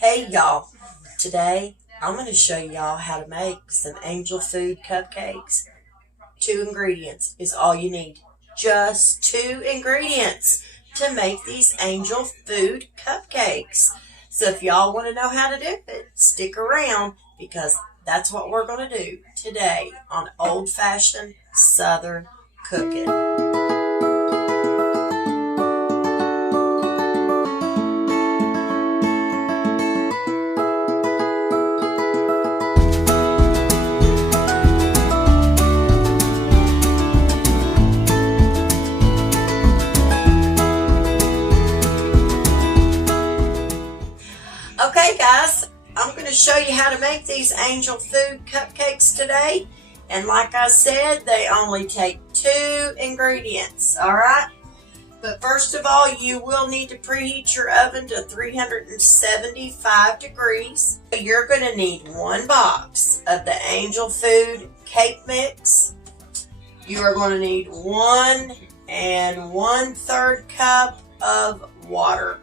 Hey y'all, today I'm going to show y'all how to make some Angel Food cupcakes. 2 ingredients is all you need. Just 2 ingredients to make these Angel Food cupcakes. So if y'all want to know how to do it, stick around because that's what we're going to do today on old-fashioned Southern cooking. Okay guys, I'm going to show you how to make these Angel Food cupcakes today. And like I said, they only take 2 ingredients, alright? But first of all, you will need to preheat your oven to 375 degrees. You're going to need 1 box of the Angel Food cake mix. You are going to need 1 1/3 cup of water.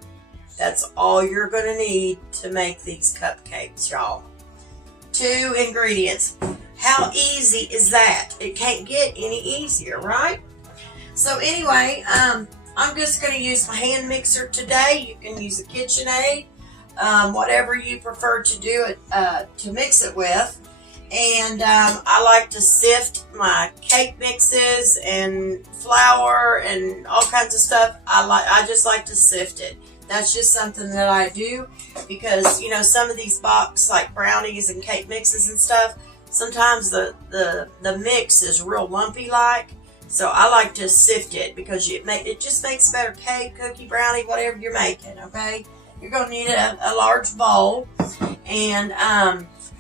That's all you're going to need to make these cupcakes, y'all. 2 ingredients. How easy is that? It can't get any easier, right? So anyway, I'm just going to use my hand mixer today. You can use a KitchenAid, whatever you prefer to do it, to mix it with. And I like to sift my cake mixes and flour and all kinds of stuff. I just like to sift it. That's just something that I do because, you know, some of these box like brownies and cake mixes and stuff, sometimes the mix is real lumpy like. So I like to sift it because it just makes better cake, cookie, brownie, whatever you're making, okay? You're going to need a large bowl. And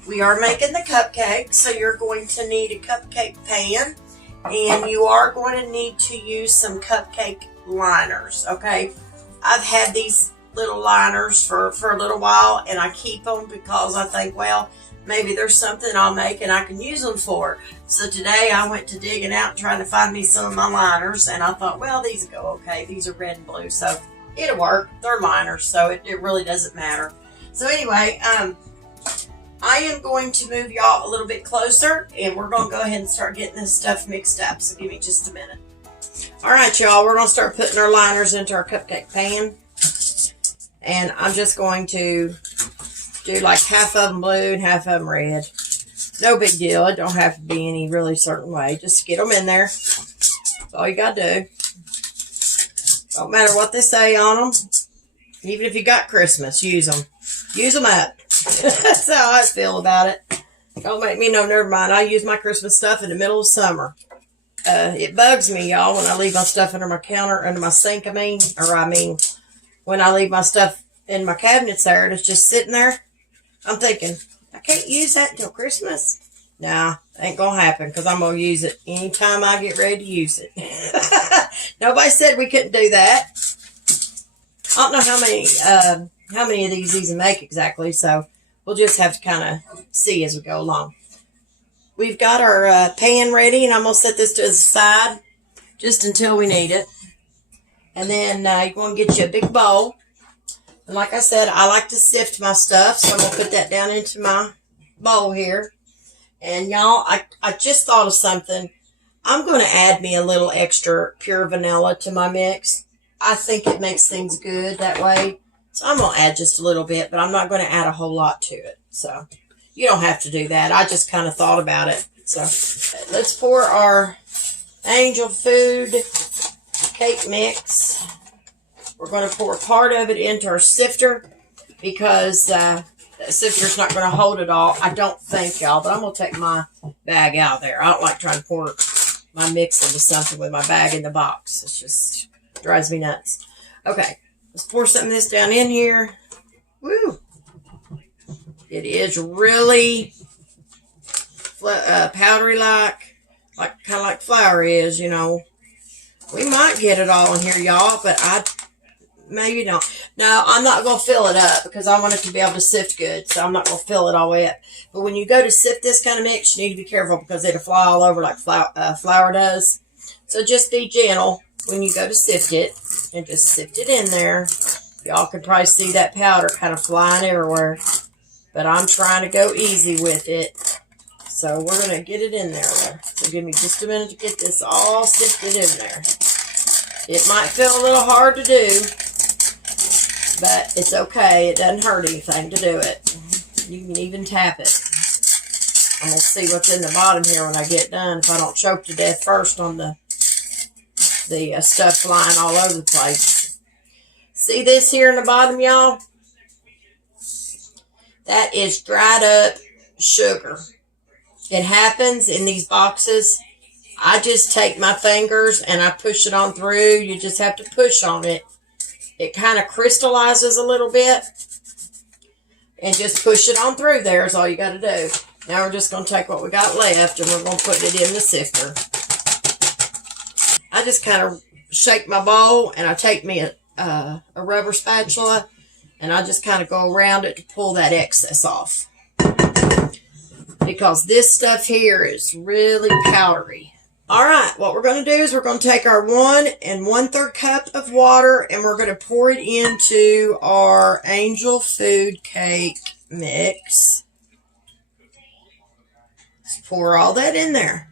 we are making the cupcake, so you're going to need a cupcake pan. And you are going to need to use some cupcake liners, okay? I've had these little liners for a little while, and I keep them because I think, well, maybe there's something I'll make and I can use them for. So today I went to digging out trying to find me some of my liners, and I thought, well, these will go okay. These are red and blue, so it'll work. They're liners, so it really doesn't matter. So anyway, I am going to move y'all a little bit closer, and we're going to go ahead and start getting this stuff mixed up. So give me just a minute. Alright y'all, we're going to start putting our liners into our cupcake pan. And I'm just going to do like half of them blue and half of them red. No big deal. It don't have to be any really certain way. Just get them in there. That's all you got to do. Don't matter what they say on them. Even if you got Christmas, use them. Use them up. That's how I feel about it. Don't make me no, never mind. I use my Christmas stuff in the middle of summer. It bugs me, y'all, when I leave my stuff under my counter, under my sink, when I leave my stuff in my cabinets there, and it's just sitting there. I'm thinking, I can't use that until Christmas. Nah, ain't gonna happen, because I'm gonna use it anytime I get ready to use it. Nobody said we couldn't do that. I don't know how many of these make exactly, so we'll just have to kind of see as we go along. We've got our pan ready, and I'm going to set this to the side just until we need it. And then you're going to get you a big bowl. And like I said, I like to sift my stuff, so I'm going to put that down into my bowl here. And y'all, I just thought of something. I'm going to add me a little extra pure vanilla to my mix. I think it makes things good that way. So I'm going to add just a little bit, but I'm not going to add a whole lot to it. So you don't have to do that. I just kind of thought about it. So let's pour our Angel Food cake mix. We're going to pour part of it into our sifter because the sifter's not going to hold it all. I don't think, y'all, but I'm going to take my bag out there. I don't like trying to pour my mix into something with my bag in the box. It just drives me nuts. Okay, let's pour some of this down in here. Woo! It is really powdery like kind of like flour is, you know. We might get it all in here, y'all, but maybe don't. No, I'm not going to fill it up because I want it to be able to sift good, so I'm not going to fill it all the way up. But when you go to sift this kind of mix, you need to be careful because it'll fly all over like flour does. So just be gentle when you go to sift it, and just sift it in there. Y'all can probably see that powder kind of flying everywhere. But I'm trying to go easy with it. So we're going to get it in there. So give me just a minute to get this all sifted in there. It might feel a little hard to do, but it's okay. It doesn't hurt anything to do it. You can even tap it. I'm going to see what's in the bottom here when I get done, if I don't choke to death first on the stuff flying all over the place. See this here in the bottom, y'all? That is dried up sugar. It happens in these boxes. I just take my fingers and I push it on through. You just have to push on it. It kind of crystallizes a little bit. And just push it on through there is all you got to do. Now we're just going to take what we got left and we're going to put it in the sifter. I just kind of shake my bowl and I take me a rubber spatula and I just kind of go around it to pull that excess off. Because this stuff here is really powdery. Alright, what we're going to do is we're going to take our 1 1/3 cup of water and we're going to pour it into our angel food cake mix. Let's pour all that in there.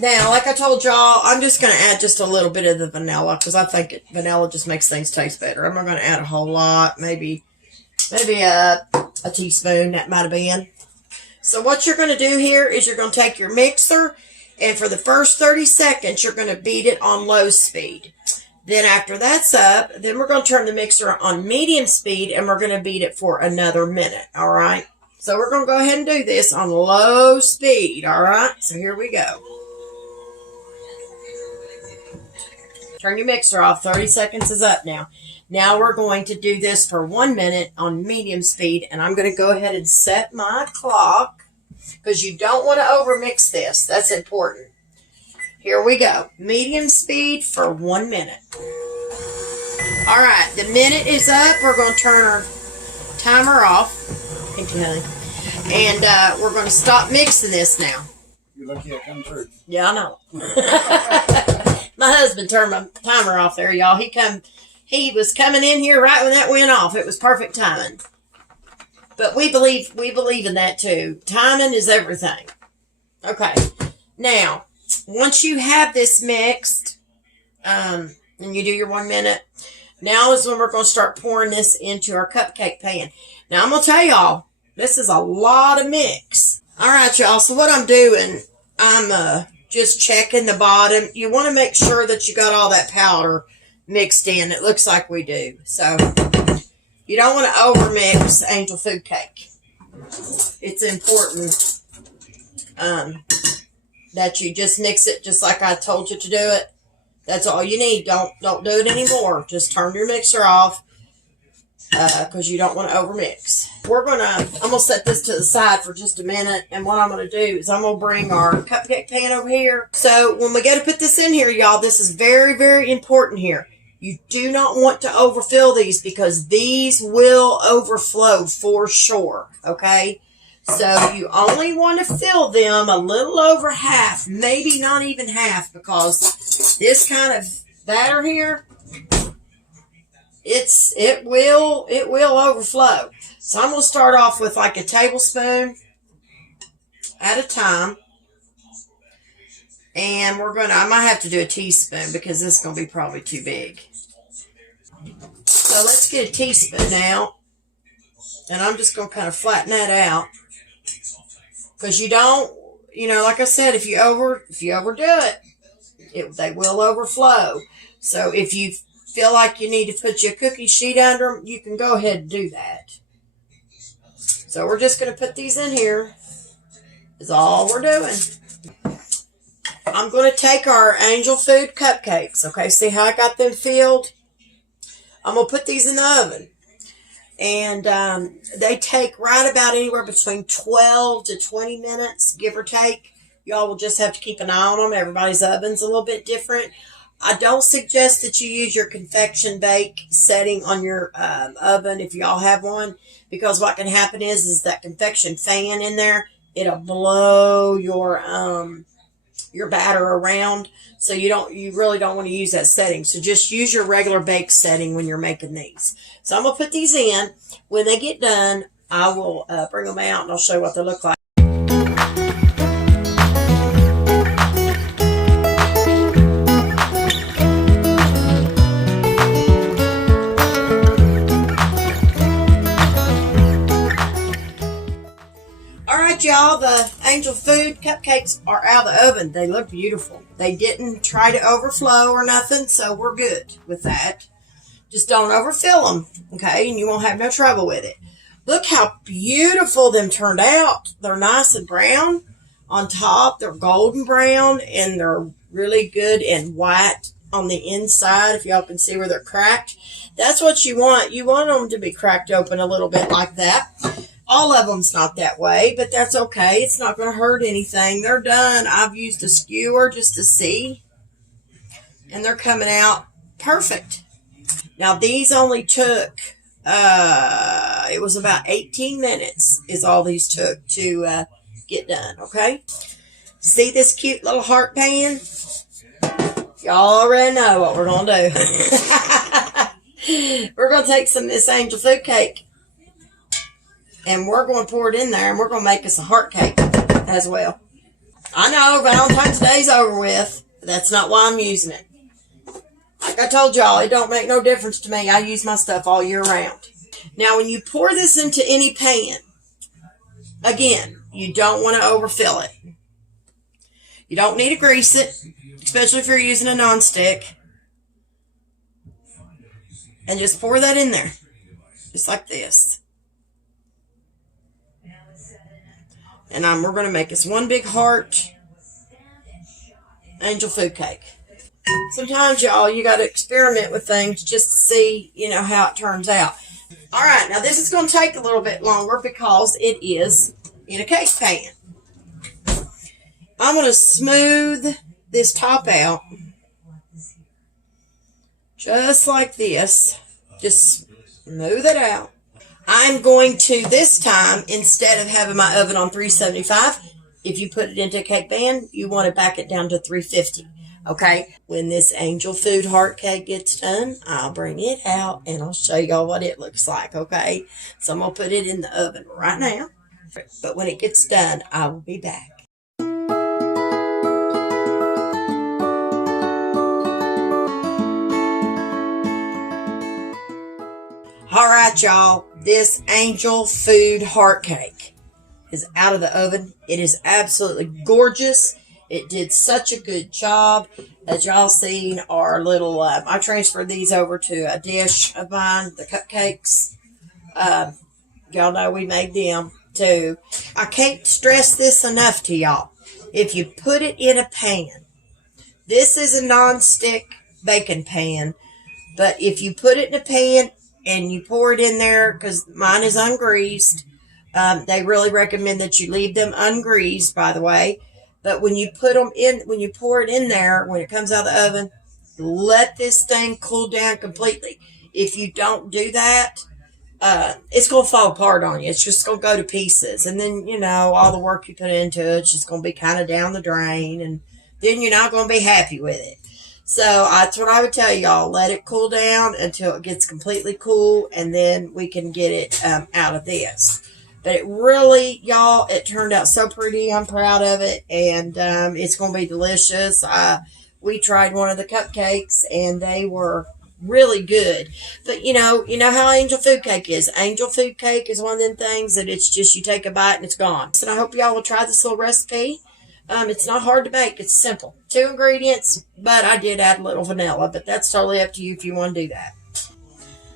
Now, like I told y'all, I'm just going to add just a little bit of the vanilla because I think vanilla just makes things taste better. I'm not going to add a whole lot, maybe a teaspoon, that might have been. So what you're going to do here is you're going to take your mixer and for the first 30 seconds, you're going to beat it on low speed. Then after that's up, then we're going to turn the mixer on medium speed and we're going to beat it for another minute, all right? So we're going to go ahead and do this on low speed, all right? So here we go. Turn your mixer off. 30 seconds is up now. Now we're going to do this for 1 minute on medium speed, and I'm going to go ahead and set my clock because you don't want to overmix this. That's important. Here we go. Medium speed for 1 minute. All right, the minute is up. We're going to turn our timer off. Thank you, honey. And we're going to stop mixing this now. You're lucky I come through. Yeah, I know. My husband turned my timer off there, y'all. He was coming in here right when that went off. It was perfect timing. But we believe in that too. Timing is everything. Okay. Now, once you have this mixed, and you do your 1 minute, now is when we're going to start pouring this into our cupcake pan. Now, I'm going to tell y'all, this is a lot of mix. All right, y'all. So what I'm doing, I'm just checking the bottom. You want to make sure that you got all that powder mixed in. It looks like we do. So you don't want to overmix angel food cake. It's important that you just mix it just like I told you to do it. That's all you need. Don't do it anymore. Just turn your mixer off because you don't want to overmix. I'm gonna set this to the side for just a minute, and what I'm gonna do is I'm gonna bring our cupcake pan over here. So when we go to put this in here, y'all, this is very, very important here. You do not want to overfill these because these will overflow for sure, okay? So you only want to fill them a little over half, maybe not even half, because this kind of batter here, it will overflow. So I'm going to start off with like a tablespoon at a time. And I might have to do a teaspoon because this is going to be probably too big. So let's get a teaspoon out. And I'm just going to kind of flatten that out. Because you don't, like I said, if you overdo it, they will overflow. So if you feel like you need to put your cookie sheet under them, you can go ahead and do that. So we're just going to put these in here. Is all we're doing. I'm going to take our angel food cupcakes. Okay, see how I got them filled? I'm going to put these in the oven. And they take right about anywhere between 12 to 20 minutes, give or take. Y'all will just have to keep an eye on them. Everybody's oven's a little bit different. I don't suggest that you use your convection bake setting on your oven if y'all have one, because what can happen is that convection fan in there, it'll blow your your batter around. So you really don't want to use that setting. So just use your regular bake setting when you're making these. So I'm going to put these in. When they get done, I will bring them out and I'll show you what they look like. Y'all, the Angel Food Cupcakes are out of the oven. They look beautiful. They didn't try to overflow or nothing, so we're good with that. Just don't overfill them, okay? And you won't have no trouble with it. Look how beautiful them turned out. They're nice and brown on top. They're golden brown, and they're really good and white on the inside, if y'all can see where they're cracked. That's what you want. You want them to be cracked open a little bit like that. All of them's not that way, but that's okay. It's not going to hurt anything. They're done. I've used a skewer just to see, and they're coming out perfect. Now, these only took, it was about 18 minutes is all these took to get done, okay? See this cute little heart pan? Y'all already know what we're going to do. We're going to take some of this Angel Food Cake, and we're going to pour it in there, and we're going to make us a heart cake as well. I know Valentine's Day's over with, but that's not why I'm using it. Like I told y'all, it don't make no difference to me. I use my stuff all year round. Now, when you pour this into any pan, again, you don't want to overfill it. You don't need to grease it, especially if you're using a nonstick. And just pour that in there, just like this. And we're going to make this one big heart Angel Food Cake. Sometimes, y'all, you got to experiment with things just to see, how it turns out. All right, now this is going to take a little bit longer because it is in a cake pan. I'm going to smooth this top out just like this. Just smooth it out. I'm going to, this time, instead of having my oven on 375, if you put it into a cake pan, you want to back it down to 350. Okay? When this Angel Food heart cake gets done, I'll bring it out and I'll show y'all what it looks like. Okay? So I'm going to put it in the oven right now. But when it gets done, I will be back. All right, y'all, this Angel Food heart cake is out of the oven. It is absolutely gorgeous. It did such a good job. As y'all seen, our little, I transferred these over to a dish of mine, the cupcakes. Y'all know we made them too. I can't stress this enough to y'all. If you put it in a pan, this is a non-stick baking pan, but if you put it in a pan, and you pour it in there, because mine is ungreased. They really recommend that you leave them ungreased, by the way. But when you put them in, when you pour it in there, when it comes out of the oven, let this thing cool down completely. If you don't do that, it's going to fall apart on you. It's just going to go to pieces. And then, all the work you put into it's just going to be kind of down the drain. And then you're not going to be happy with it. So that's what I would tell y'all. Let it cool down until it gets completely cool, and then we can get it out of this. But it really, y'all, it turned out so pretty. I'm proud of it, and it's going to be delicious. We tried one of the cupcakes, and they were really good. But, you know how Angel Food Cake is. Angel Food Cake is one of them things that it's just you take a bite and it's gone. So I hope y'all will try this little recipe. It's not hard to make. It's simple. 2 ingredients, but I did add a little vanilla, but that's totally up to you if you want to do that.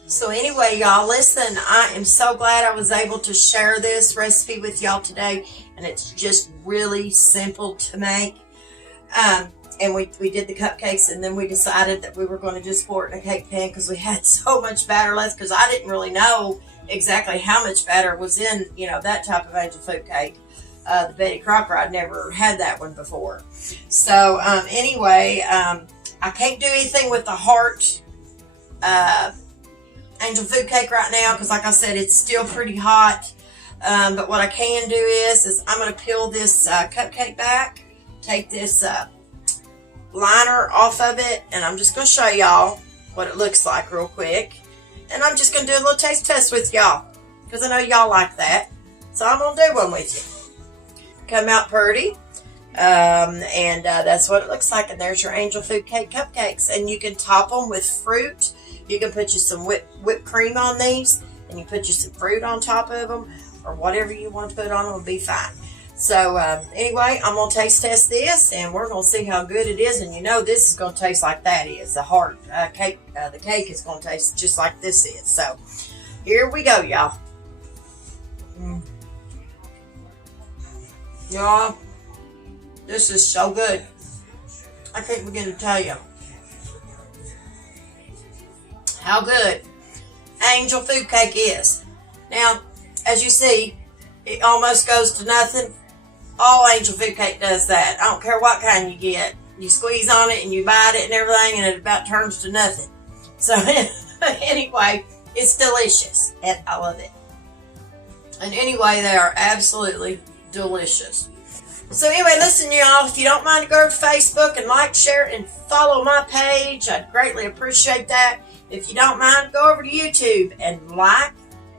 So anyway, y'all, listen, I am so glad I was able to share this recipe with y'all today, and it's just really simple to make. And we did the cupcakes, and then we decided that we were going to just pour it in a cake pan because we had so much batter left, because I didn't really know exactly how much batter was in, that type of Angel Food Cake. The Betty Crocker, I'd never had that one before. So anyway, I can't do anything with the heart Angel Food Cake right now because, like I said, it's still pretty hot. But what I can do is I'm going to peel this cupcake back take this liner off of it, and I'm just going to show y'all what it looks like real quick. And I'm just going to do a little taste test with y'all, because I know y'all like that. So I'm going to do one with you. Come out pretty. And that's what it looks like. And there's your angel food cake cupcakes. And you can top them with fruit. You can put you some whipped cream on these, and you put you some fruit on top of them, or whatever you want to put on them will be fine. So anyway, I'm going to taste test this, and we're going to see how good it is. And you know this is going to taste like that is. The hard cake, the cake is going to taste just like this is. So here we go, y'all. Y'all, this is so good. I can't begin to tell you how good angel food cake is. Now, as you see, it almost goes to nothing. All angel food cake does that. I don't care what kind you get. You squeeze on it and you bite it and everything, and it about turns to nothing. So anyway, it's delicious, and I love it. And anyway, they are absolutely delicious. So anyway, listen, y'all, if you don't mind to go to Facebook and like, share, and follow my page, I'd greatly appreciate that. If you don't mind, go over to YouTube and like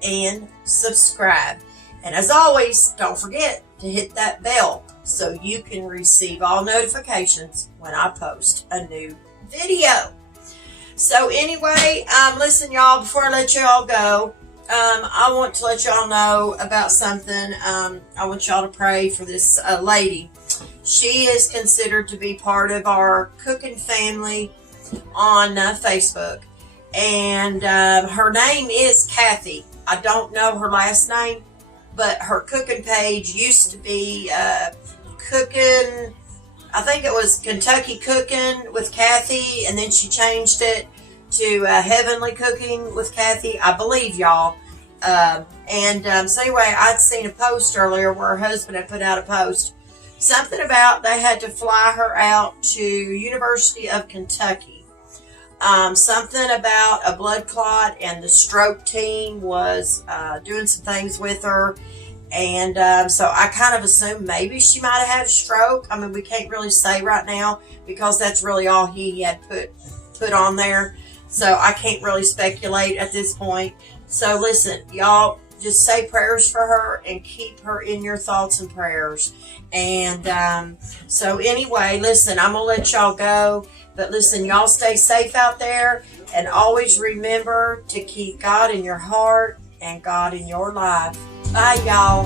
and subscribe. And as always, don't forget to hit that bell so you can receive all notifications when I post a new video. So anyway, listen, y'all, before I let y'all go, I want to let y'all know about something. I want y'all to pray for this lady. She is considered to be part of our cooking family on Facebook. And her name is Kathy. I don't know her last name, but her cooking page used to be cooking, I think it was Kentucky Cooking with Kathy, and then she changed it to Heavenly Cooking with Kathy, I believe, y'all. So anyway, I'd seen a post earlier where her husband had put out a post, something about they had to fly her out to University of Kentucky. Something about a blood clot, and the stroke team was doing some things with her. And so I kind of assumed maybe she might have had a stroke. I mean, we can't really say right now because that's really all he had put on there. So I can't really speculate at this point. So listen, y'all, just say prayers for her and keep her in your thoughts and prayers. And so anyway, listen, I'm going to let y'all go. But listen, y'all stay safe out there. And always remember to keep God in your heart and God in your life. Bye, y'all.